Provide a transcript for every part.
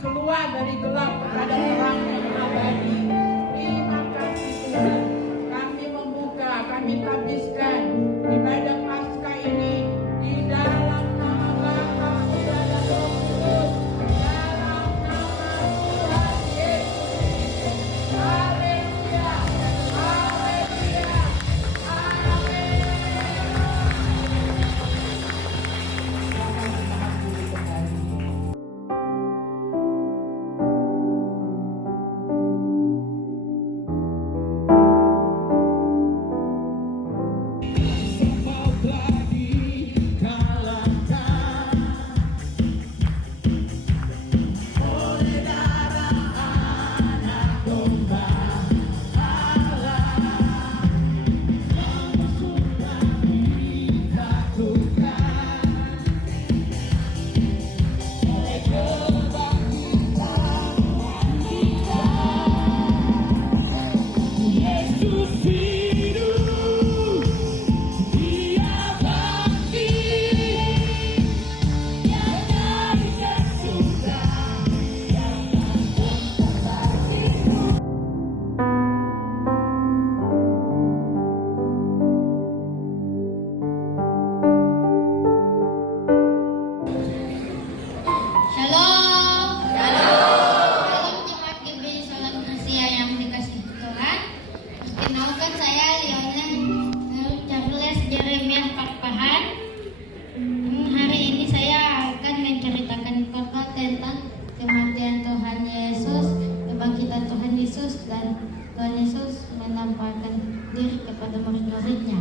keluar dari gelap kepada terang yang abadi. Terima kasih Tuhan. Kami membuka, kami tabiskan ibadah Paskah ini di dalam nama Bapa, di dalam Roh Kudus, dalam nama Tuhan Yesus. Haleluya, haleluya, amin. Tuhan Yesus menampakkan diri kepada murid-muridnya.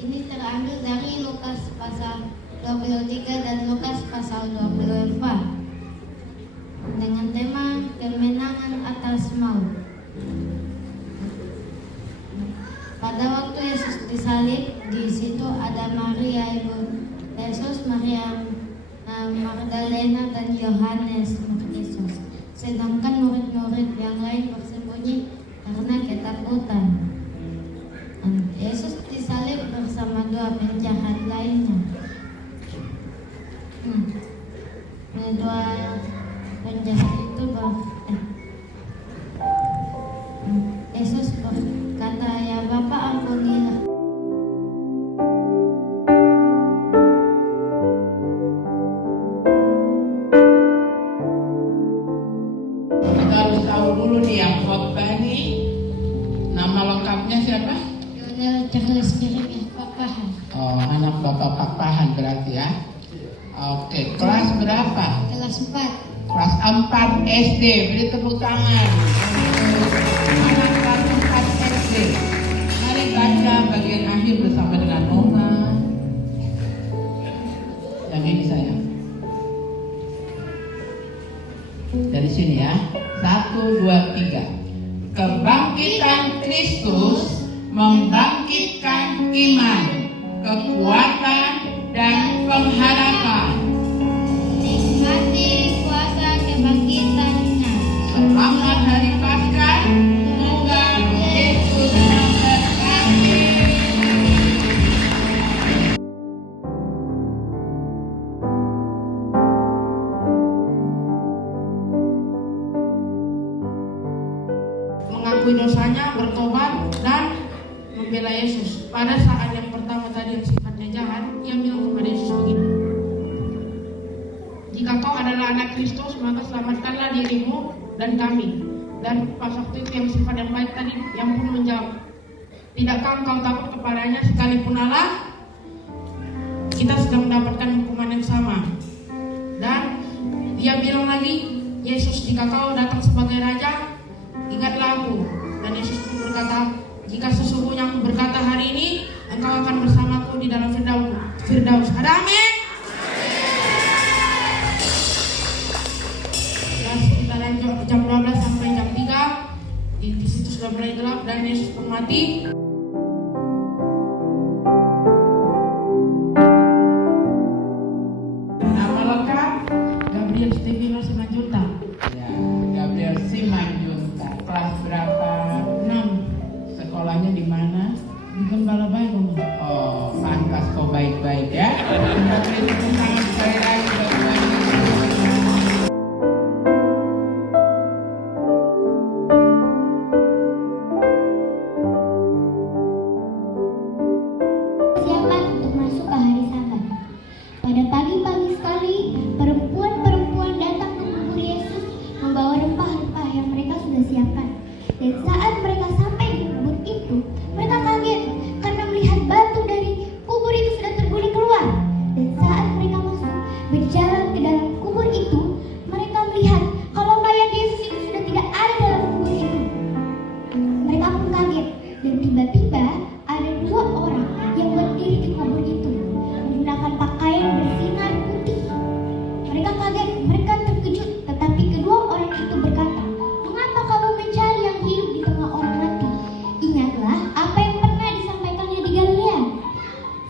Ini terambil dari Lukas pasal 23 dan Lukas pasal 24 dengan tema kemenangan atas maut. Pada waktu Yesus disalib, di situ ada Maria ibu Yesus, Maria Magdalena dan Yohanes murid Yesus. Sedangkan murid-murid yang lain bersembunyi karena ketakutan. Yesus disalib bersama dua penjahat lainnya. Dua penjahat itu Yesus berkata, "Ya Bapa, ampunilah." Kita harus tahu dulu nih yang khotbah ini nama lengkapnya siapa? Lionel Charles Jeremiah Pakpahan. Oh, anak Bapak Pakpahan berarti ya. Oke, kelas berapa? Kelas 4. Kelas 4 SD. Beri tepuk tangan. Anak kelas 4 SD. Mari baca bagian akhir bersama dengan Nona. Yang ini sayang. Dari sini ya. 1, 2, 3. Kebangkitan Kristus membangkitkan iman, kekuatan, dan pengharapan. Nikmati kuasa kebangkitannya. Selamat Hari Paskah. Semoga Yesus memberkati. Mengakui dosanya, bertobat, dan membela Yesus. Pada saat yang pertama tadi yang sifatnya jahat, ia bilang kepada Yesus begini, jika kau adalah anak Kristus, maka selamatkanlah dirimu dan kami. Dan pas waktu itu yang sifat yang baik tadi, yang pun menjawab, tidakkah engkau takut kepadanya sekalipun Allah? Kita sudah mendapatkan hukuman yang sama. Dan dia bilang lagi, Yesus, jika kau datang sebagai raja, ingatlah aku. Dan Yesus pun berkata, jika sesungguhnya aku berkata hari ini, engkau akan bersamaku di dalam Firdaus. Ada amin? Dan sekitaran jam 12 sampai jam 3, di situ sudah mulai gelap dan Yesus pun mati. Nama lengkap Gabriel Stevino Simanjunta. Ya, Gabriel Simanjunta. Kelas berapa? 6. Sekolahnya di mana? Di Gembala Baik, Om. Oh, pantas kok baik-baik ya. Kita beri tepuk tangan sekali lagi buat Tuhan Yesus. Persiapan untuk masuk ke hari Sabat. Pada pagi-pagi sekali, perempuan-perempuan datang ke kubur Yesus membawa rempah-rempah yang mereka sudah siapkan. Dan saat mereka sampai di kubur itu, mereka kaget karena melihat batu dari kubur itu sudah terguling keluar. Dan saat mereka masuk berjalan ke dalam kubur itu, mereka melihat kalau mayat Yesus itu sudah tidak ada dalam kubur itu. Mereka pun kaget dan tiba-tiba ada 2 orang yang berdiri di kubur itu menggunakan pakaian bersinar putih. Mereka kaget, mereka terkejut, tetapi kedua orang itu berkata, "Mengapa kamu mencari yang hidup di tengah orang mati? Ingatlah apa yang pernah disampaikannya di Galilea.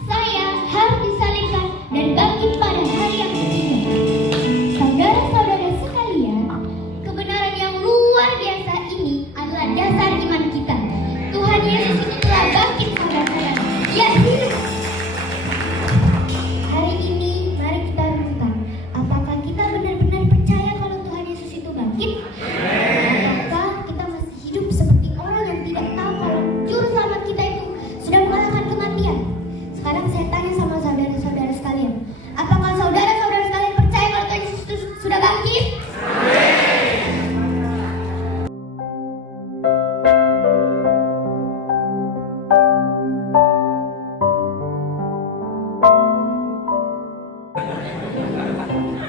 Saya harus disalibkan dan bangkit pada hari yang ketiga." Saudara-saudara sekalian, kebenaran yang luar biasa ini adalah dasar iman kita. Tuhan Yesus itu telah bangkit, saudara-saudara. Dia hidup. Hari ini mari kita renungkan, apakah kita benar-benar percaya kalau Tuhan Yesus itu bangkit? Apakah kita masih hidup seperti orang yang tidak tahu kalau juru selamat kita itu sudah mengalahkan kematian? Sekarang saya tanya sama saudara-saudara sekalian, apakah saudara-saudara sekalian percaya kalau Tuhan Yesus itu sudah bangkit?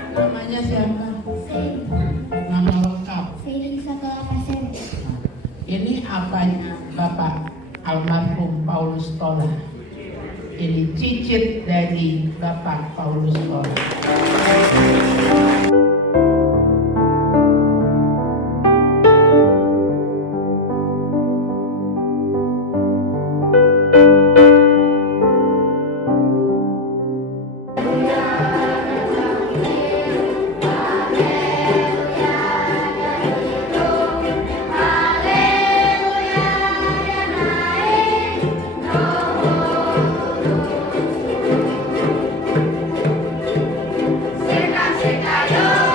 Namanya siapa? Saya Nama lengkap. bisa ke pasien. Ini apanya Bapak almarhum Paulus Tola? Ini cicit dari Bapak Paulus Tola. Serta-serta yo.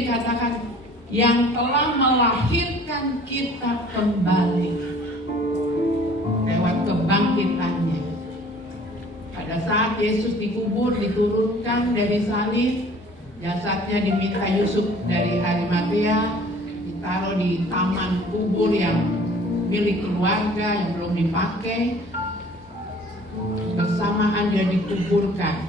dikatakan yang telah melahirkan kita kembali lewat kebangkitannya. Pada saat Yesus dikubur, diturunkan dari salib, jasadnya diminta Yusuf dari Arimatea, ditaruh di taman kubur yang milik keluarga yang belum dipakai. Bersamaan dia dikuburkan.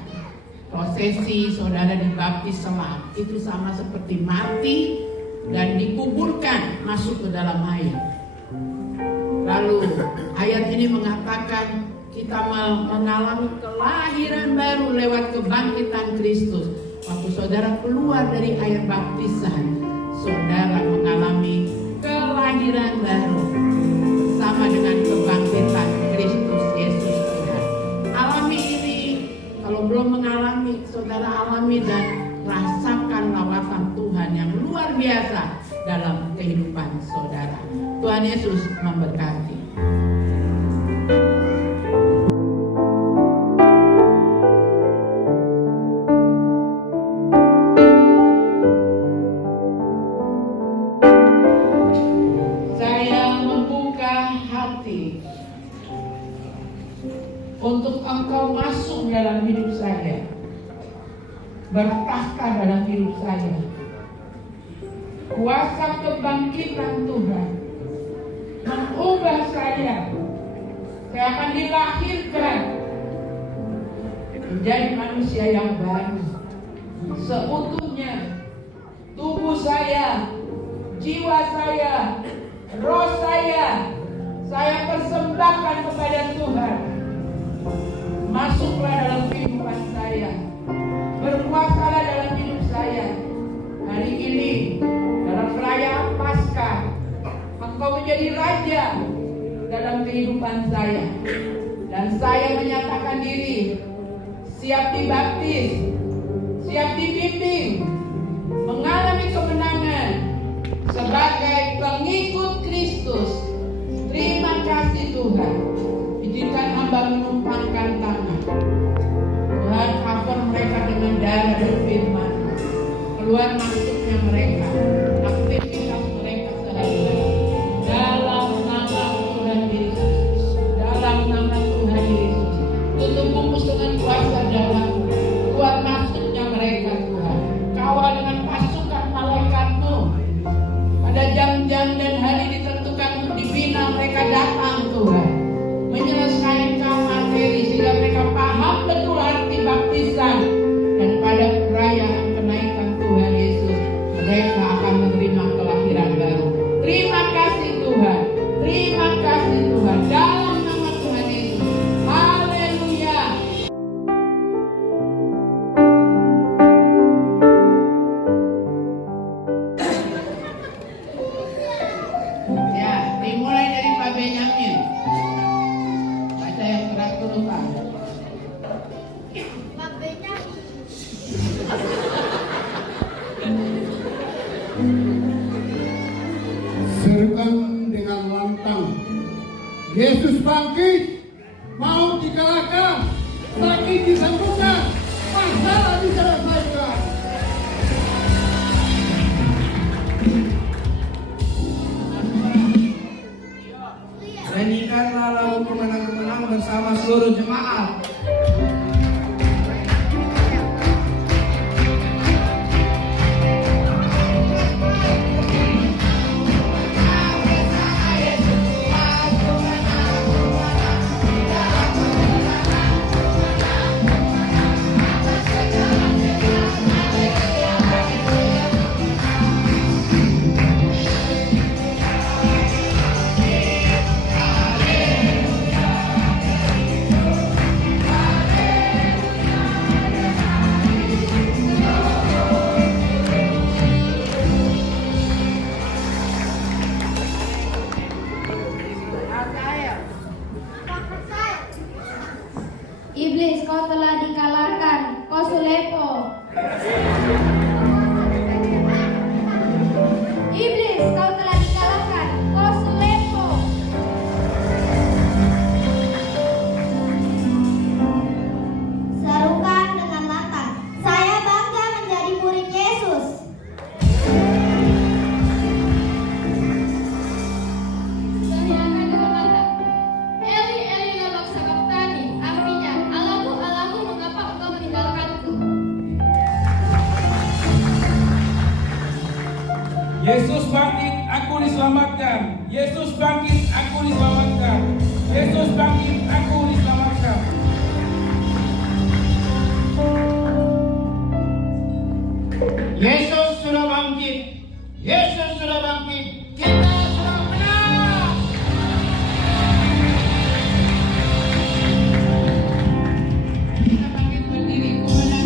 Prosesi saudara dibaptis selam itu sama seperti mati dan dikuburkan masuk ke dalam air. Lalu ayat ini mengatakan kita mengalami kelahiran baru lewat kebangkitan Kristus. Waktu saudara keluar dari air baptisan, saudara mengalami kelahiran baru sama dengan kebangkitan Kristus Yesus Tuhan. Alami ini, kalau belum mengalami, saudara alami dan rasakan lawatan Tuhan yang luar biasa dalam kehidupan saudara. Tuhan Yesus memberkati. Untuk Engkau masuk dalam hidup saya, bertahta dalam hidup saya. Kuasa kebangkitan Tuhan mengubah saya. Saya akan dilahirkan menjadi manusia yang baru seutuhnya. Tubuh saya, jiwa saya, roh saya persembahkan kepada Tuhan. Masuklah dalam kehidupan saya, berkuasalah dalam hidup saya. Hari ini dalam perayaan Paskah, Engkau menjadi Raja dalam kehidupan saya. Dan saya menyatakan diri siap dibaptis, siap dibimbing, mengalami kemenangan sebagai pengikut Kristus. Terima kasih Tuhan. Izinkan hamba menumpangkan tangan. Tuhan, cover mereka dengan darah dan firman. Keluar masuknya mereka, aktivitas mereka sehari-hari. Dalam nama Tuhan Yesus, dalam nama Tuhan Yesus. Tutup bungkus dengan kuasa dalam. Keluar masuknya mereka Tuhan. Kawal dengan pasukan malaikat-Mu. Pada jam-jam dan hari ditentukan untuk dibina mereka datang Tuhan. Menyelesaikan materi sehingga mereka paham betul arti baptisan, dan pada perayaan kenaikan Tuhan Yesus mereka akan menerima kelahiran baru. Terima kasih Tuhan, terima kasih Tuhan, dalam nama Tuhan Yesus. Haleluya. Ya, dimulai dari Pak Benyamin. Yang keras dulu Pak. Serukan dengan lantang, Yesus bangkit, maut dikalahkan, sakit disembuhkan, masalah diselesaikan. Nyanyikanlah lagu kemenang-kemenang bersama seluruh jemaat. Yesus bangkit, aku diselamatkan. Yesus bangkit, aku diselamatkan. Yesus bangkit, aku diselamatkan. Yesus sudah bangkit. Yesus sudah bangkit. Kita sudah menang. Kita bangkit berdiri, kepada.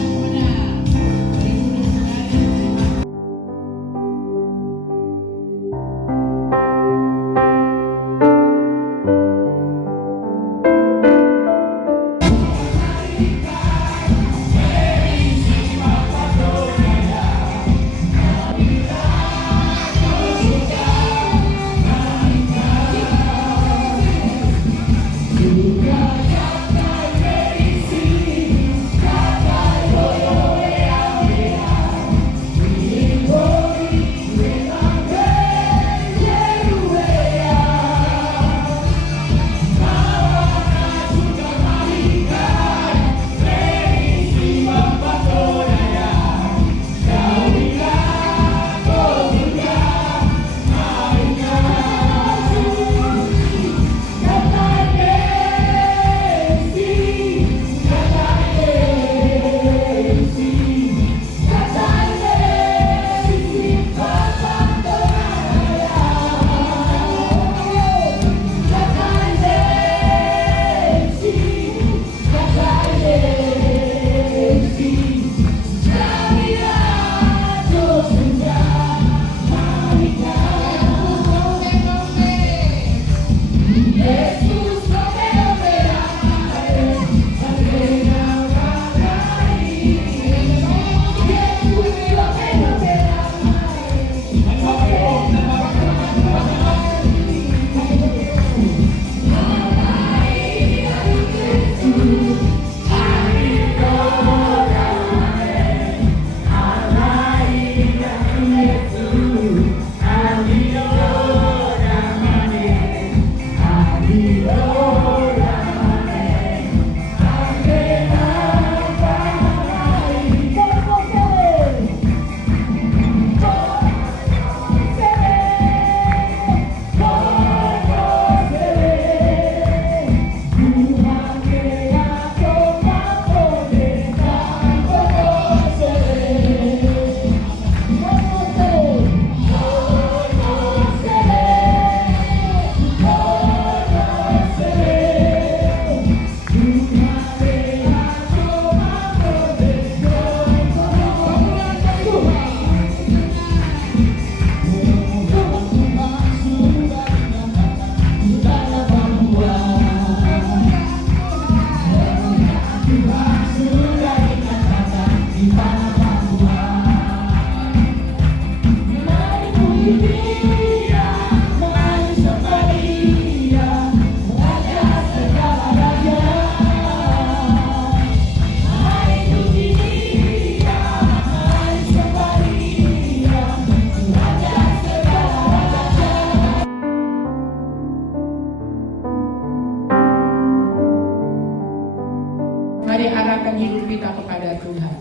Mari arahkan hidup kita kepada Tuhan.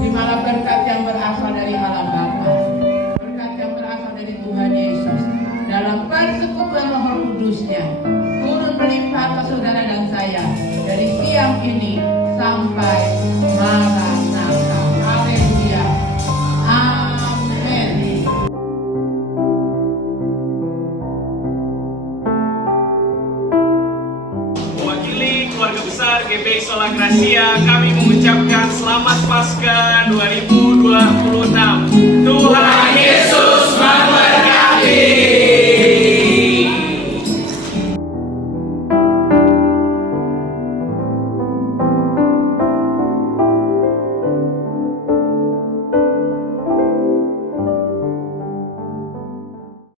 Terimalah berkat yang berasal dari Allah Bapa, berkat yang berasal dari Tuhan Yesus, dalam persekutuan Roh Kudus-Nya, turun melimpah atas saudara dan saya dari siang ini sampai Maranatha. Haleluya. Amin. Mewakili keluarga besar GBI Sola Gracia, kami mengucapkan Selamat Paskah 2026. Tuhan